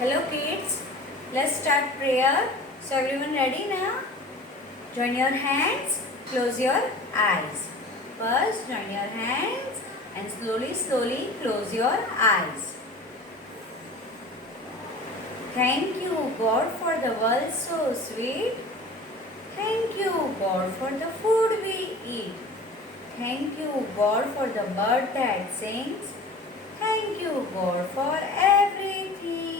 Hello kids, let's start prayer. So everyone ready now? Join your hands, close your eyes. First join your hands and slowly close your eyes. Thank you God for the world so sweet. Thank you God for the food we eat. Thank you God for the bird that sings. Thank you God for everything.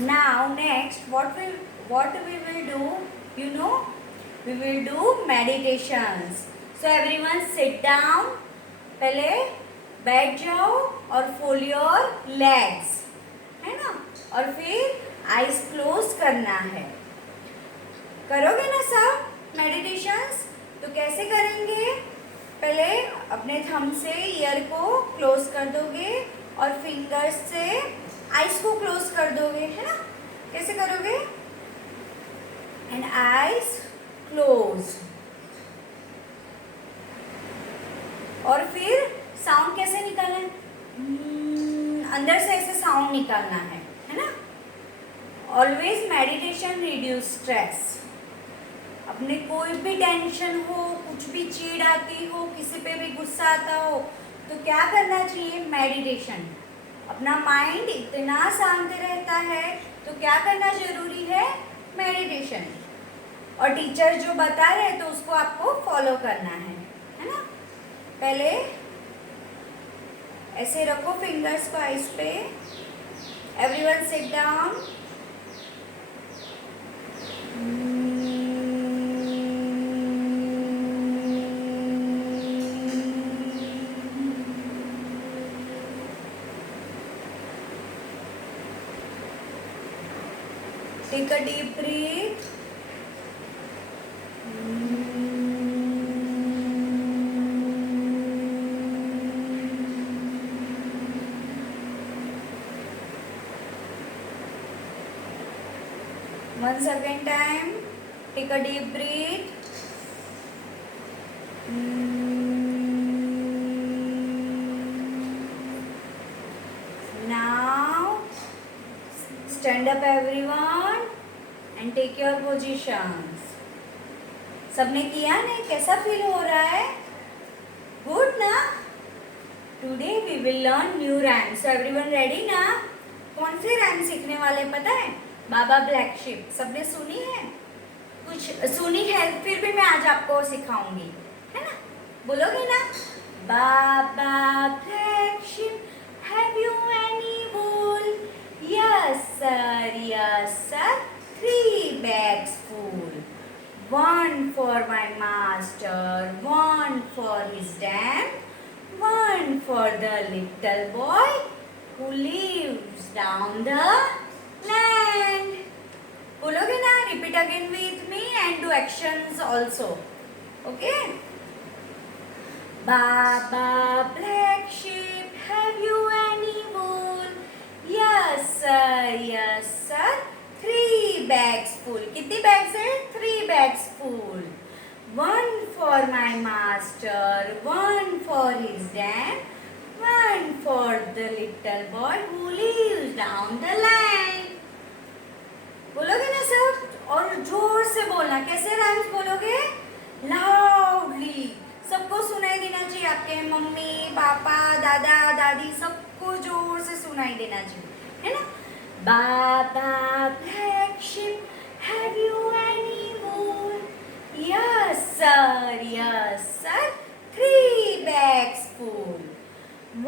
Now next what we will do, you know, we will do meditations. So everyone sit down. पहले बैठ जाओ और fold your legs, है ना, और फिर eyes close करना है. करोगे ना सब मेडिटेशंस? तो कैसे करेंगे? पहले अपने थंब से ईयर को क्लोज कर दोगे और फिंगर्स से आईज को क्लोज कर दोगे, है ना. कैसे करोगे? And eyes close. और फिर साउंड कैसे निकालना है? अंदर से ऐसे साउंड निकालना है ना. Always meditation reduce stress. अपने कोई भी टेंशन हो, कुछ भी चिढ़ आती हो, किसी पे भी गुस्सा आता हो, तो क्या करना चाहिए? मेडिटेशन. अपना माइंड इतना शांत रहता है, तो क्या करना जरूरी है? मेडिटेशन. और टीचर जो बता रहे हैं तो उसको आपको फॉलो करना है ना. पहले ऐसे रखो फिंगर्स को आइज पे. Everyone sit down. Take a deep breath. One second time. Take a deep breath. Now stand up everyone and take your positions. सबने किया ना? कैसा फील हो रहा है? गुड ना? Today we will learn new rhyme. So everyone ready ना? कौन से रैम सीखने वाले पता है? Baa baa black sheep. सबने सुनी है? कुछ सुनी है, फिर भी मैं आज आपको सिखाऊंगी, है ना. बोलोगे ना? Baa baa black sheep, have you any wool? Yes sir, yes sir. 3 bags full. One for my master, one for his dam, one for the little boy who lives down the land. बोलोगे ना? Repeat again with me and do actions also. Okay? Baba black sheep, have you any wool? Yes sir, yes sir. 3 bags full. कितनी bags है? 3 bags full. One for my master, one for his dam, one for the little boy who lives down the lane. बोलोगे ना सब? और जोर से बोलना. कैसे राइम्स बोलोगे? लाउडली. सबको सुनाई देना चाहिए. आपके मम्मी पापा दादा दादी सबको जोर से सुनाई देना चाहिए, है ना. Baba black sheep, have you any wool? Yes sir, yes sir. 3 bags full.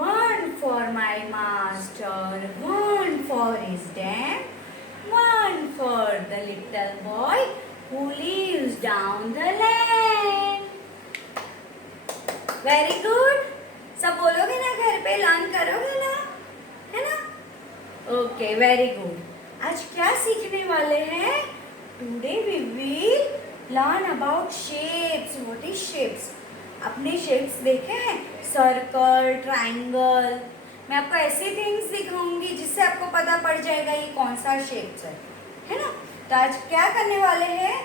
One for my master, one for his dam, one for the little boy who lives down the lane. Very good. सब बोलोगे ना? घर पे learn करोगे ना, है ना. Okay, very good. आज क्या सीखने वाले हैं? Today we will learn about shapes. What is shapes? आपने शेप्स देखे हैं? Circle, triangle. मैं आपको ऐसी थिंग्स दिखाऊंगी जिससे आपको पता पड़ जाएगा ये कौन सा शेप्स है ना. तो आज क्या करने वाले हैं?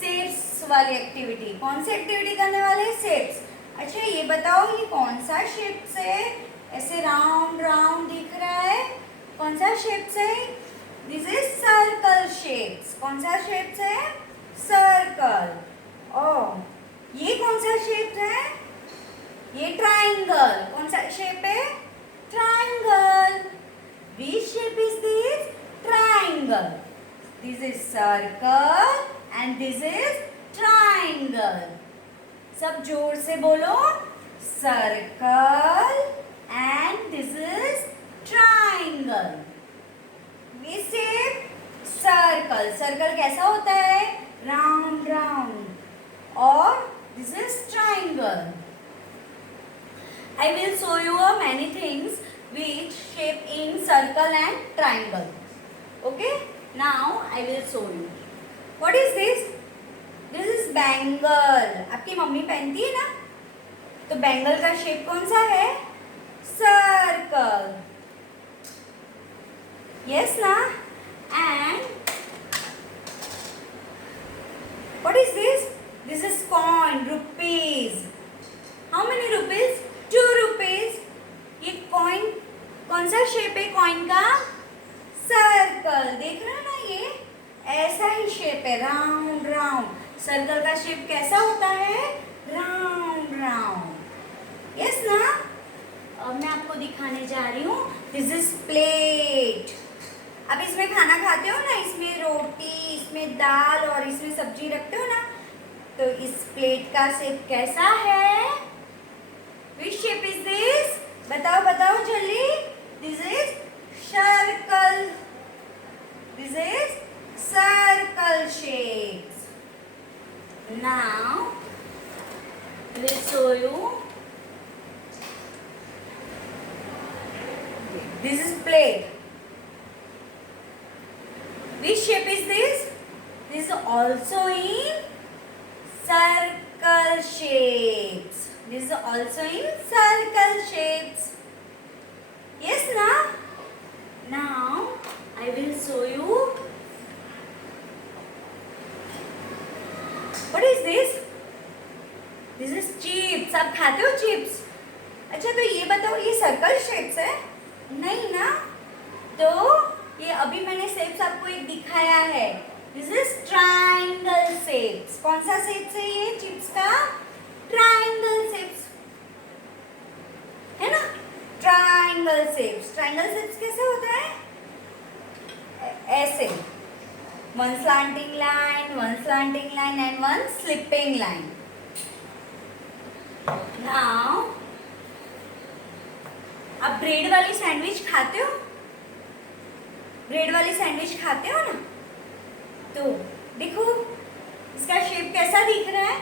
शेप्स वाली एक्टिविटी. कौन सी एक्टिविटी करने वाले हैं? शेप्स. अच्छा ये बताओ, ये कौन सा शेप्स है? ऐसे राउंड राउंड दिख रहा है. सा शेप्स है? This is circle shapes. कौन सा शेप्स है? सर्कल. और ये कौन सा शेप है? ये ट्राइंगल. कौन सा शेप है? Triangle. Which shape is this? Triangle. This is circle and this is triangle. सब जोर से बोलो. Circle and this is triangle. This shape circle. Circle कैसा होता है? Round round. और this is triangle. I will show you many things which shape in circle and triangle. Okay, now I will show you. What is this? This is bangle. आपकी mummy पहनती है ना? तो bangle का shape कौन सा है? सर्कल. Yes ना? And what is this? This is coin, rupees. How many rupees? 2 rupees. ये कॉइन कौन सा शेप है कॉइन का? सर्कल. देख रहे हो ना, ये ऐसा ही शेप है, राउंड राउंड. सर्कल का शेप कैसा होता है? Round round. यस ना? अब मैं आपको दिखाने जा रही हूँ. This is plate. आप इसमें खाना खाते हो ना, इसमें रोटी, इसमें दाल और इसमें सब्जी रखते हो ना, तो इस प्लेट का शेप कैसा है? Which shape is this? बताओ बताओ जल्दी. This is circle. This is circle shapes. Now I will show you. This is plate. Which shape is this? This is also in circle shapes. This is also in circle shapes. Yes, na? Now I will show you. What is this? This is chips. आप खाते हो chips? अच्छा, तो ये बताओ, ये circle shapes है? नहीं ना? तो ये अभी मैंने शेप्स आपको एक दिखाया है. This is triangle shapes. कौन सा शेप्स है ये चिप्स का? ट्राइंगल शेप्स है ना? Triangle shapes. ट्राइंगल शेप्स कैसे होता है? ऐसे. One slanting line, one slanting line and one sleeping line. Now आप ब्रेड वाली सैंडविच खाते हो? ब्रेड वाली सैंडविच खाते हो ना? तो देखो इसका शेप कैसा दिख रहा है?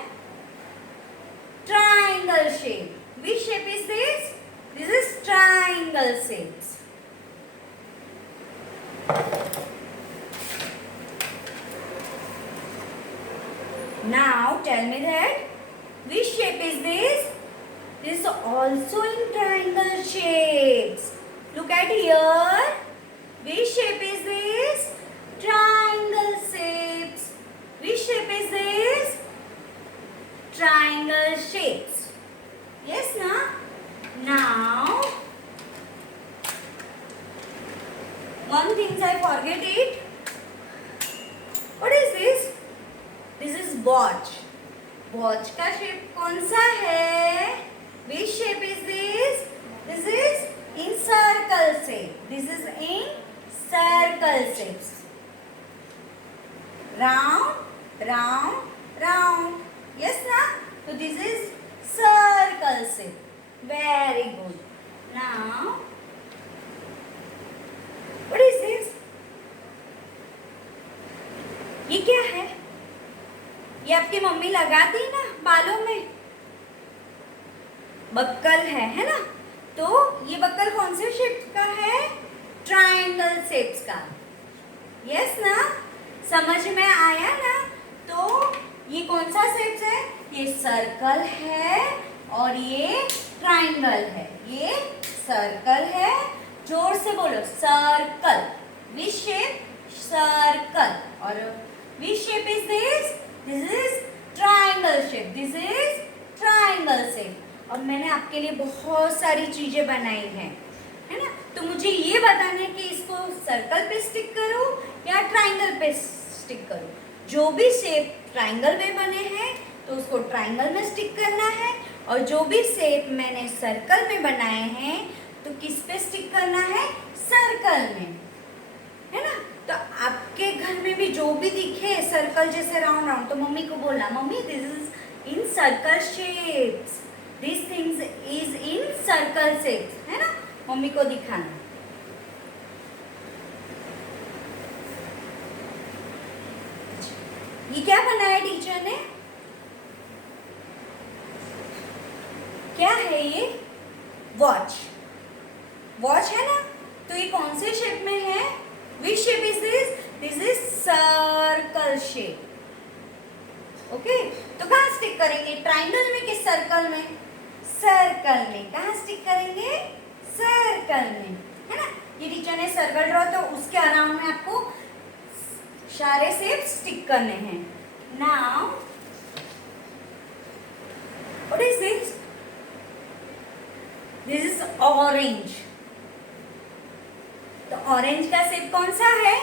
Triangle shape. Which shape is this? This is triangle shapes. Now tell me that which shape is this? This is also in triangle shapes. Look at here. Which shape is this? Triangle shapes. Which shape is this? Triangle shapes. Yes, na? Now, one thing I forget it. What is this? This is watch. Watch का shape कौन सा है? Which shape is this? This is in circle shape. This is in circle shapes. Round, round, round. Yes, na? So this is circle shape. Very good. Now, what is this? ये क्या है? ये आपकी mummy लगाती है ना बालों में, बक्कल है ना? तो ये बक्कल कौन से शेप का है? ट्राइंगल शेप्स का. यस ना? समझ में आया ना? तो ये कौन सा शेप्स है? ये सर्कल है और ये ट्राइंगल है. ये सर्कल है. जोर से बोलो, सर्कल. Which shape? सर्कल. और which shape is this? This is triangle shape. This is triangle shape. और मैंने आपके लिए बहुत सारी चीजें बनाई हैं, है ना? तो मुझे ये बताना है कि इसको ट्राइंगल पे स्टिक करो। जो भी शेप ट्राइंगल में बने हैं तो उसको ट्राइंगल में स्टिक करना है, और जो भी शेप मैंने सर्कल में बनाए हैं तो किस पे स्टिक करना है, सर्कल में, है ना। तो आपके घर में भी जो भी दिखे सर्कल जैसे राउंड राउंड, तो मम्मी को बोलना, mummy this is in circle shapes, this things is in circle shapes, है ना, मम्मी को दिखाना। ये क्या बनाया टीचर ने, क्या है ये, वॉच, वॉच है ना। तो ये कौन से शेप में है, which shape is this is circle shape. Okay, तो कहाँ स्टिक करेंगे, ट्राइंगल में कि सर्कल में, सर्कल में। कहाँ स्टिक करेंगे, सर्कल में, है ना। ये टीचर ने सर्कल ड्रॉ, तो उसके अराउंड में आपको सारे शेप स्टिक करने हैं। Now what is this, this is orange. तो ऑरेंज का शेप कौन सा है,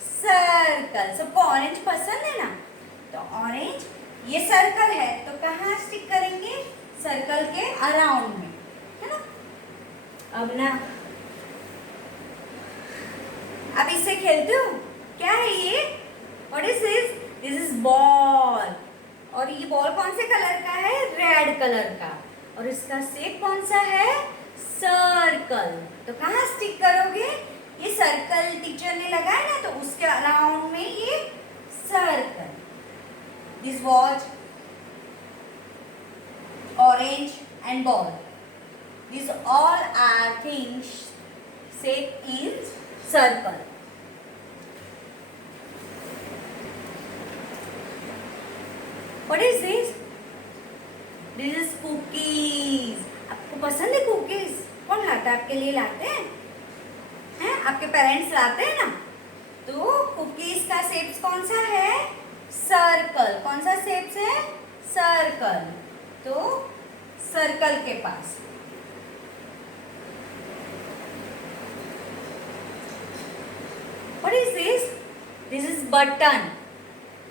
सर्कल। सबको ऑरेंज पसंद है ना, तो ऑरेंज ये सर्कल है, तो कहाँ स्टिक करेंगे, सर्कल के अराउंड में, है ना। अब ना अब इससे खेलते हो, क्या है ये, what is this, this is ball. और ये बॉल कौन से कलर का है, रेड कलर का, और इसका शेप कौन सा है, सर्कल। तो कहाँ स्टिक करोगे, ये सर्कल टीचर ने लगाया ना, तो उसके अराउंड में ये circle. This watch, orange and ball, this all are things shape in circle. What is this? This is cookies. आपको पसंद है कुकीज, कौन लाता है आपके लिए, लाते हैं, हैं आपके पेरेंट्स लाते हैं ना। तो कुकीज का शेप कौन सा है, सर्कल। कौन सा शेप है, सर्कल। तो सर्कल के पास What is this? This is button.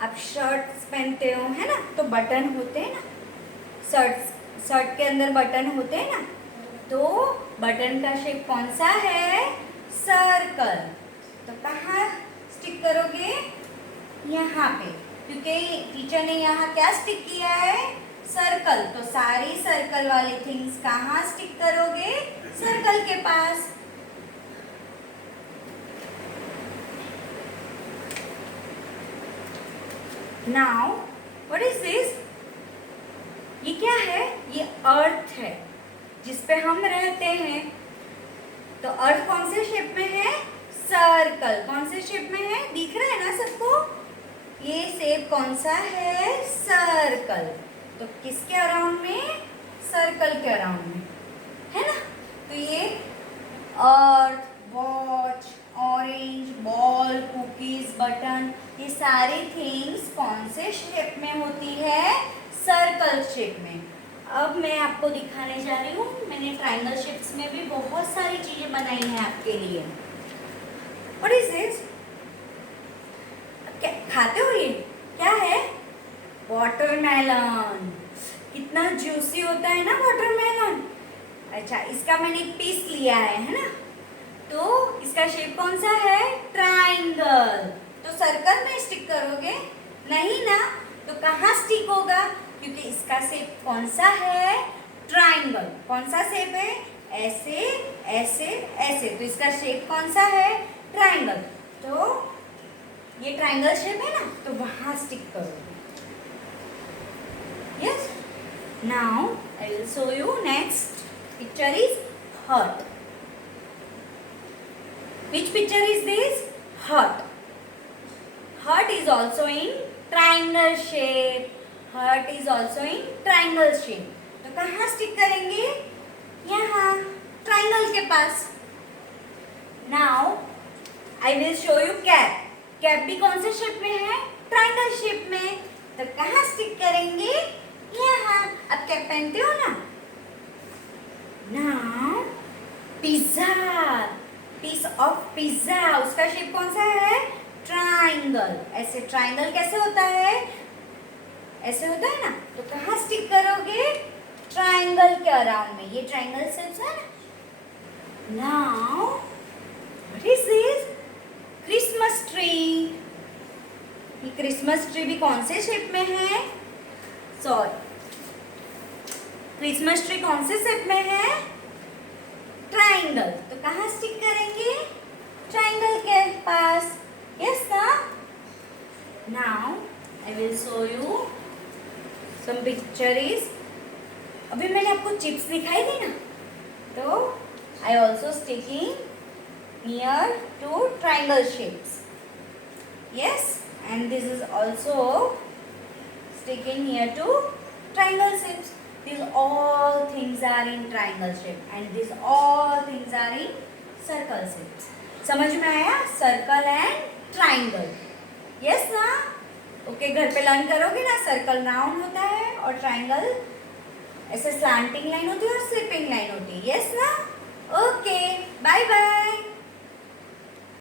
आप शर्ट्स पहनते हो, है ना, तो बटन होते हैं ना, शर्ट के अंदर बटन होते हैं ना, तो बटन का शेप कौन सा है, सर्कल। तो कहाँ स्टिक करोगे, यहाँ पे, क्योंकि टीचर ने यहाँ क्या स्टिक किया है, सर्कल। तो सारी सर्कल वाली थिंग्स कहाँ स्टिक करोगे, सर्कल के पास। नाउ व्हाट इज दिस, ये क्या है, ये अर्थ है जिस पे हम रहते हैं। तो अर्थ कौन से शेप में है, सर्कल। कौन से शेप में है, दिख रहा है ना सबको, ये शेप कौन सा है, सर्कल। तो किसके अराउंड में, सर्कल के अराउंड में, है ना। तो ये earth, watch, orange, ball, cookies, button, ये सारी थिंग्स कौन से शेप में होती है, सर्कल शेप में। अब मैं आपको दिखाने जा रही हूँ, मैंने ट्रायंगल शेप्स में भी बहुत सारी चीजें बनाई हैं आपके लिए। व्हाट इज दिस, क्या खाते हो, ये क्या है, वाटरमेलन। कितना जूसी होता है ना वाटरमेलन। अच्छा, इसका मैंने एक पीस लिया है ना, तो इसका शेप कौन सा है, ट्राइंगल। तो सर्कल में स्टिक करोगे, नहीं ना, तो कहाँ स्टिक होगा, क्योंकि इसका शेप कौन सा है, ट्राइंगल। कौन सा शेप है, ऐसे ऐसे ऐसे, तो इसका शेप कौन सा है, ट्राइंगल। तो ये ट्राइंगल शेप है ना, तो वहां स्टिक करोगे। Yes, now I will show you next picture is heart. Which picture is this? Heart. Heart is also in triangle shape. Heart is also in triangle shape. तो कहाँ stick करेंगे, यहाँ triangle के पास। Now I will show you cap. Cap भी कौन से shape में है, ट्राइंगल शेप में। तो कहाँ स्टिक करेंगे, यहाँ। अब कैप पहनते हो ना। Now pizza, piece of pizza, उसका शेप कौन सा है, ट्राइंगल। ट्राइंगल, ऐसे ट्राइंगल कैसे होता है, ऐसे होता है ना, तो कहाँ स्टिक करोगे, ट्राइंगल के अराउंड में, ये ट्राइंगल शेप्स है ना. Now what is this, Christmas tree. ये क्रिसमस ट्री भी कौन से शेप में है, सॉरी, क्रिसमस ट्री कौन से शेप में है, ट्राइंगल, तो कहाँ स्टिक करेंगे, ट्राइंगल के पास, यस ना. Now I will show you some pictures. अभी मैंने आपको चिप्स दिखाई थी ना, तो I also sticking near to triangle shapes, yes, and this is also sticking near to triangle shapes. These all things are in triangle shape and these all things are in circle shapes. समझ में आया, circle and triangle, yes ना. Okay, घर पे learn करोगे ना, circle round होता है और ट्राइंगल ऐसे स्लैंटिंग लाइन होती है और स्लिपिंग लाइन होती है, यस ना. Okay, bye bye.